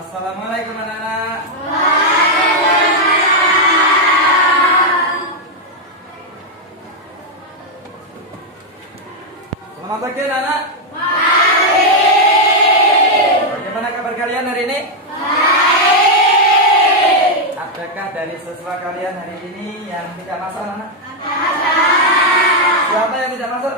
Assalamualaikum anak-anak. Selamat pagi anak-anak. Bagaimana kabar kalian hari ini? Adakah dari siswa kalian hari ini yang tidak masuk anak? Siapa yang tidak masuk?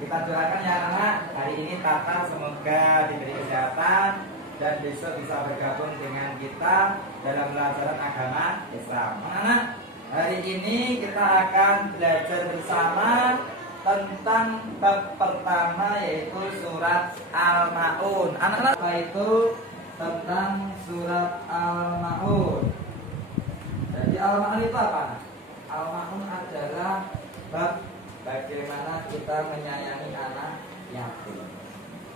Kita doakan ya anak-anak, hari ini Tata semoga diberi kesehatan dan besok bisa bergabung dengan kita dalam pelajaran agama Islam. Anak-anak, hari ini kita akan belajar bersama tentang bab pertama yaitu surat Al-Maun. Anak-anak, itu tentang surat Al-Maun. Jadi Al-Maun itu apa? Al-Maun adalah bab bagaimana kita menyayangi anak yatim.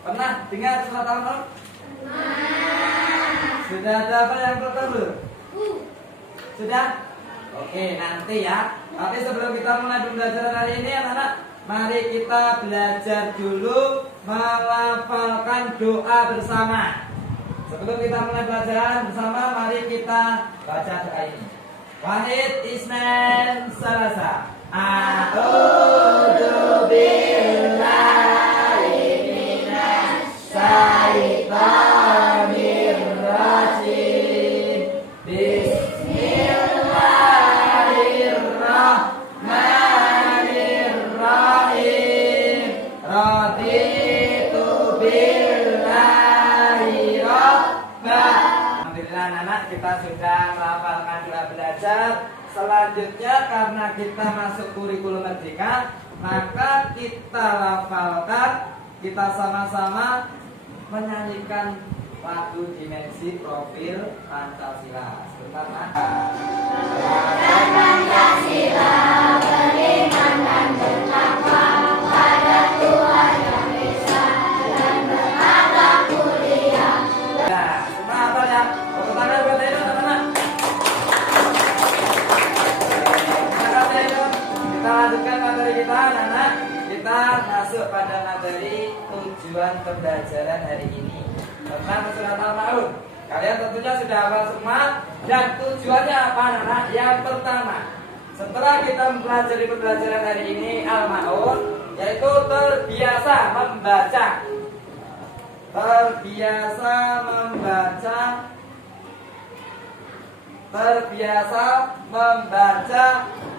Pernah dengar surat Al-Maun? Sudah ada apa yang belum? Sudah? Oke, nanti ya. Tapi sebelum kita mulai pembelajaran hari ini anak-anak, mari kita belajar dulu melafalkan doa bersama. Sebelum kita mulai pelajaran bersama, mari kita baca doa ini. Wahid Isnan Salasa. A'udzu billahi minasy syaithanir rajim. Bismillahirrahmanirrahim. Raditu billahi rabba. Alhamdulillah anak, kita sudah melafalkan doa belajar. Selanjutnya karena kita masuk kurikulum merdeka, maka kita lafalkan, kita sama-sama menyanyikan lagu Dimensi Profil Pancasila. Sebentar Mas. Pancasila beriman dan bertakwa pada Tuhan yang Esa dan berakhlak mulia. Nah, semua apa ya? Tepuk tangan buat itu teman-teman. Kita lanjutkan materi kita anak-anak. Kita masuk pada materi tujuan pembelajaran hari ini tentang surat Al-Maun. Kalian tentunya sudah hafal semua. Dan tujuannya apa anak-anak? Yang pertama, setelah kita mempelajari pembelajaran hari ini Al-Maun, yaitu terbiasa membaca. Terbiasa membaca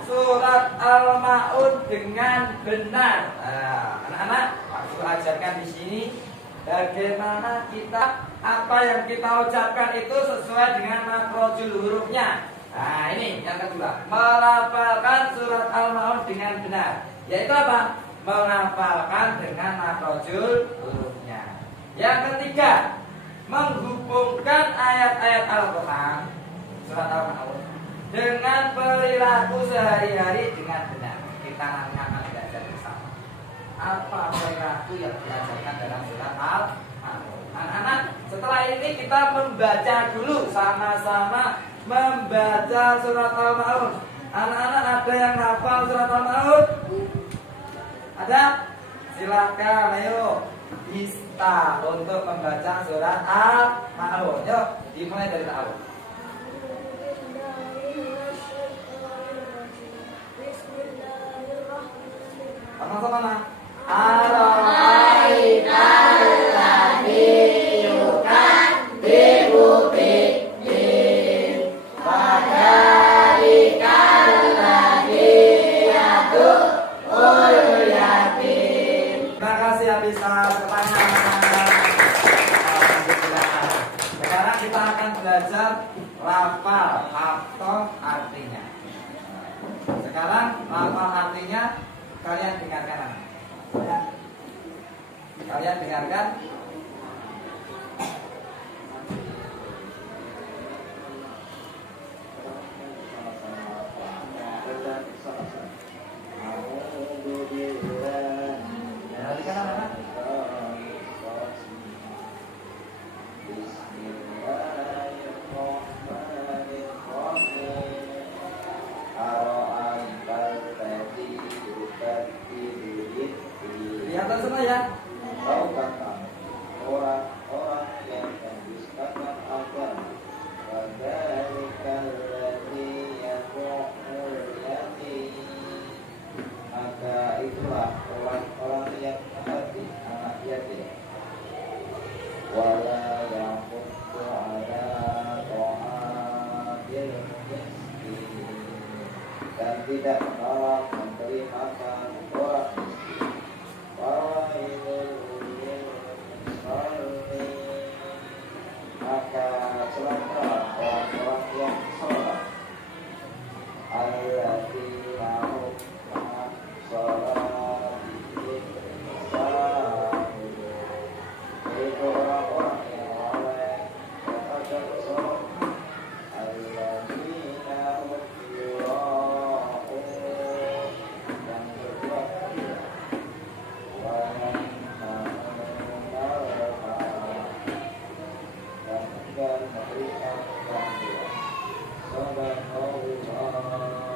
surat Al-Maun dengan benar. Nah, anak-anak, aku ajarkan di sini bagaimana kita, apa yang kita ucapkan itu sesuai dengan makrojul hurufnya. Nah, ini yang kedua, melafalkan surat Al-Maun dengan benar. Yaitu apa? Melafalkan dengan makrojul hurufnya. Yang ketiga, menghubungkan ayat-ayat Al-Quran surat Al-Maun dengan perilaku sehari-hari dengan benar. Kita nanti akan belajar bersama apa perilaku yang diajarkan dalam surat Al-Maun. Anak-anak, setelah ini kita membaca dulu, sama-sama membaca surat Al-Maun. Anak-anak, ada yang hafal surat Al-Maun? Ada? Silakan, ayo bisa untuk membaca surat Al-Maun. Yuk, dimulai dari awal. Sama-sama. Ara'aital ladzi yukadzibu bid-din fadzalikal ladzi yad'ul yatim. Terima kasih Abisal, pertanyaan. Alhamdulillah. Sekarang kita akan belajar lafal atau artinya. Sekarang lafal artinya kalian dengarkan. Kalian dengarkan. Dengarkan anak-anak. Kelihatan semua ya? Tahu kata orang-orang tidak menolak memberi makan orang maka celakalah orang-orang yang sholat alladzina hum an sholatihim sahun, yaitu orang-orang yang lalai terhadap sholat. Alladzina hum yura'un, yang berbuat riya. Wa dan memberikan bantuan.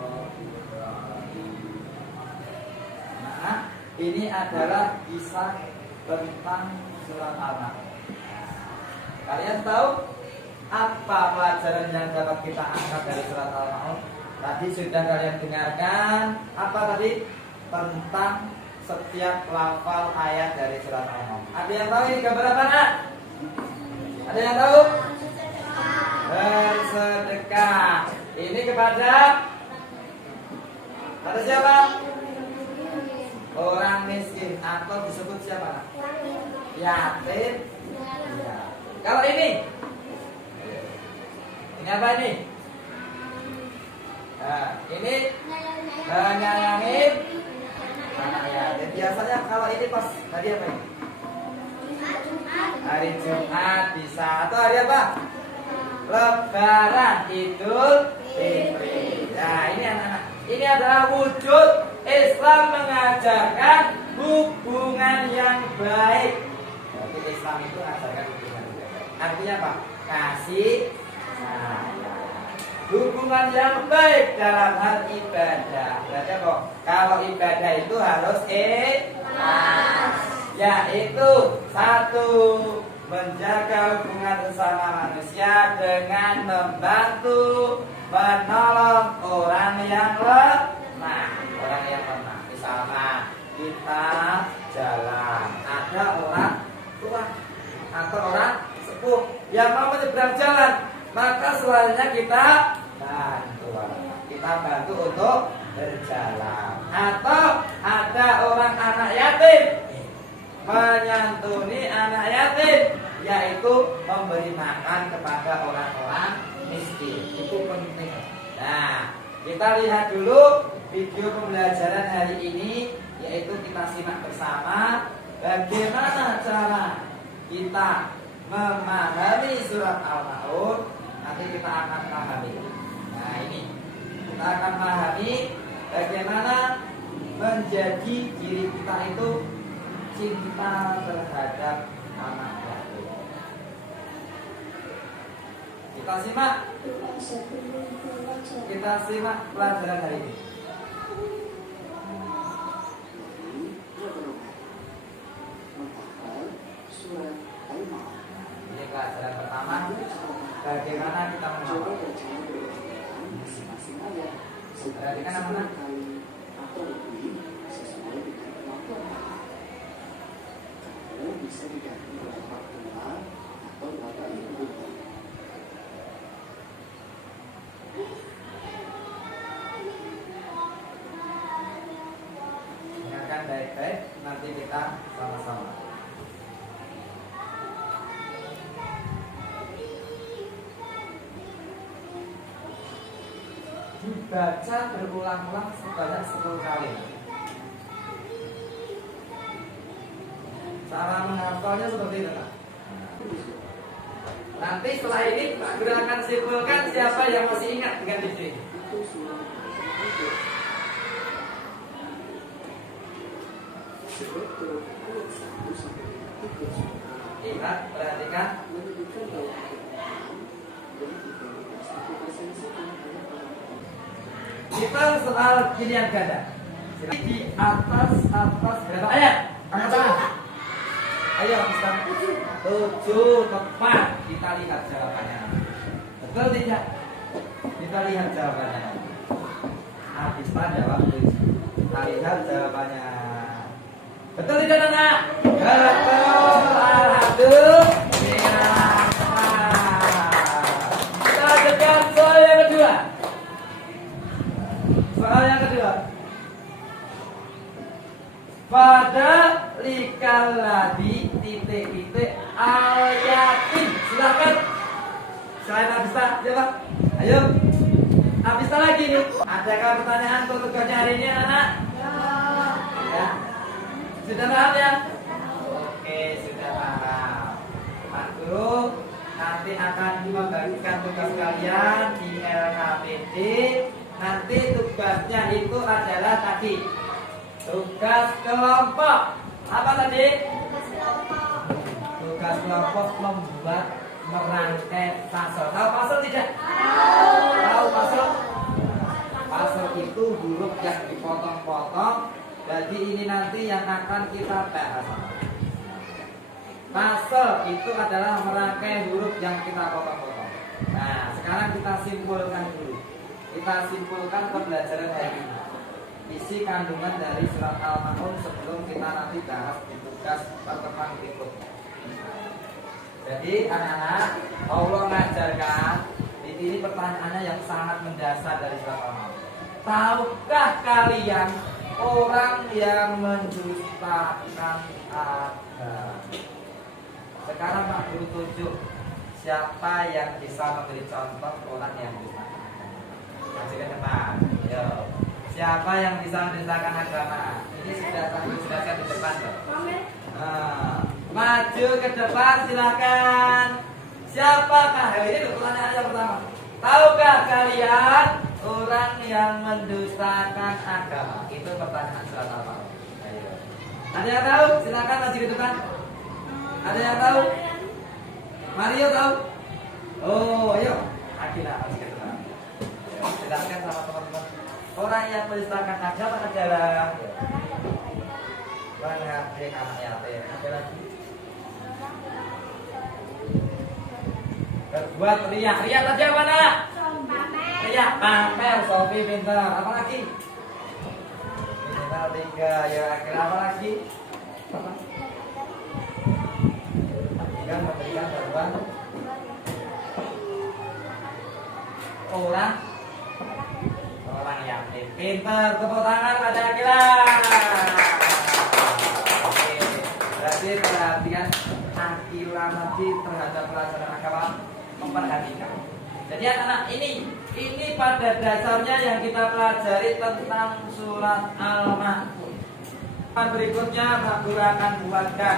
Nah, ini adalah kisah tentang surat Al-Maun. Kalian tahu apa pelajaran yang dapat kita angkat dari surat Al-Maun? Tadi sudah kalian dengarkan apa tadi? Tentang setiap lafal ayat dari surat Al-Maun. Ada yang tahu ini gambar apa, Nak? Ada yang tahu? Bersedekah. Ini kepada siapa? Orang miskin atau disebut siapa? Yatim. Ya. Kalau ini apa ini? Nah, ini menyayangi anak yatim. Biasanya kalau ini pas hari apa ini? Hari Jumat bisa, atau hari apa? Lebaran, Idul Fitri. Nah, ini anak-anak. Ini adalah wujud Islam mengajarkan hubungan yang baik. Jadi Islam itu mengajarkan hubungan yang baik. Artinya apa? Kasih sayang. Hubungan yang baik dalam hal ibadah. Berarti kok kalau ibadah itu harus ikhlas. Yaitu satu, menjaga hubungan sesama manusia dengan membantu menolong orang yang lemah. Orang yang lemah, misalnya kita jalan, ada orang tua atau orang sepuh yang mau menyeberang jalan, maka selanjutnya kita bantu untuk berjalan. Atau ada orang anak yatim, menyantuni anak yatim, yaitu memberi makan kepada orang-orang miskin. Itu penting. Nah, kita lihat dulu video pembelajaran hari ini, yaitu kita simak bersama bagaimana cara kita memahami surat Al-Maun. Nanti kita akan memahami. Nah, ini kita akan memahami bagaimana menjadi diri kita itu cinta terhadap anak yatim. Kita simak pelajaran hari ini. Ini pelajaran pertama, bagaimana kita memahami. Perhatikan anak-anak. Bisa diganti oleh fakta atau data yang berubah. Dengarkan baik-baik, nanti kita sama-sama. Dibaca berulang-ulang sebanyak 10 kali. Cara menghafalnya seperti itu, Pak. Nanti setelah ini Pak Guru akan simpulkan siapa yang masih ingat dengan video ini. Ingat, perhatikan. Kita soal pilihan ganda. Di atas berapa ayat? Angkat tangan. Ayo, bisa 7 tepat. Kita lihat jawabannya. Betul tidak? Kita lihat jawabannya. Habis jawab 7. Kita lihat jawabannya. Betul tidak, anak? Betul. Alhamdulillah. Kita lanjutkan soal yang kedua. Soal yang kedua. titik al-yakin. Silakan. Selain Abista, coba. Ayo. Abista lagi nih. Adakah pertanyaan untuk tugasnya hari ini, anak? Ya. Sudah paham ya? Oke, sudah paham. Pak Guru nanti akan membagikan tugas kalian di LKPD. Nanti tugasnya itu adalah tadi tugas kelompok. Apa tadi? Tugas kelompok membuat merangkai puzzle. Tahu puzzle tidak? Tahu puzzle? Puzzle itu huruf yang dipotong-potong. Jadi ini nanti yang akan kita bahas. Puzzle itu adalah merangkai huruf yang kita potong-potong. Nah, sekarang kita simpulkan dulu. Kita simpulkan pembelajaran hari ini. Isi kandungan dari surat Al-Ma'un sebelum kita nanti bahas di tugas pertemuan berikutnya. Jadi anak-anak, Allah mengajarkan di sini pertanyaannya yang sangat mendasar dari surat Al-Ma'un. Tahukah kalian orang yang mendustakan agama? Sekarang Pak Guru tunjuk siapa yang bisa memberi contoh orang yang mendustakan agama. Kasih ke depan. Yo. Siapa yang bisa mendustakan agama? Ini sudah Pak Guru jelaskan di depan loh. Maju ke depan silakan. Siapakah? Ini pertanyaan yang pertama. Tahukah kalian orang yang mendustakan agama? Itu pertanyaan surat Al-Ma'un. Ayo. Ada yang tahu? Silakan maju ke depan. Ada yang tahu? Mario tahu? Oh, ayo. Akila maju ke depan. Silakan sama teman-teman. Orang yang mendustakan agama adalah mengabdi anak yatim. Ada lagi? Berbuat riak. Riak tadi apa nak? Riak, pamer, Sofi pintar. Apa lagi? Minimal 3. Ya akhir apa lagi? Dengan memberikan bantuan orang yatim. Pintar, tepuk tangan pada Akila. Oke, berarti perhatian Akila nanti terhadap pelajaran agama memperhatikan. Jadi anak-anak ini pada dasarnya yang kita pelajari tentang surat Al-Ma'un. Berikutnya Pak Guru akan buatkan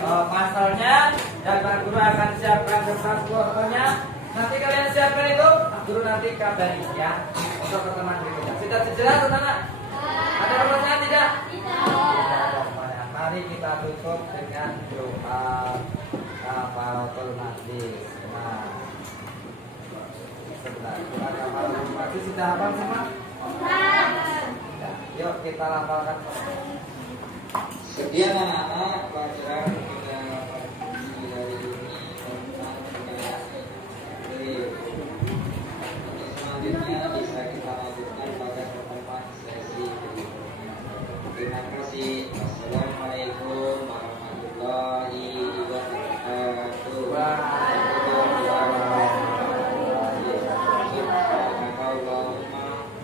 pasalnya dan Pak Guru akan siapkan kertas kuotanya. Nanti kalian siapkan itu, Pak Guru nanti kabari ya untuk pertemuan berikutnya. Sudah jelas anak-anak? Ada pertanyaan tidak? Tidak. Mari kita tutup dengan doa kafaratul majlis. Nah, sebentar. Doa kafaratul majlis sudah hafal semua? Sudah. Yuk kita hafalkan. Sekian anak-anak pelajaran kita pagi hari ini tentang selanjutnya bisa kita lanjutkan pada pertemuan sesi berikutnya. Terima kasih. Assalamualaikum warahmatullahi wabarakatuh.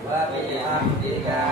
Wa bihamdika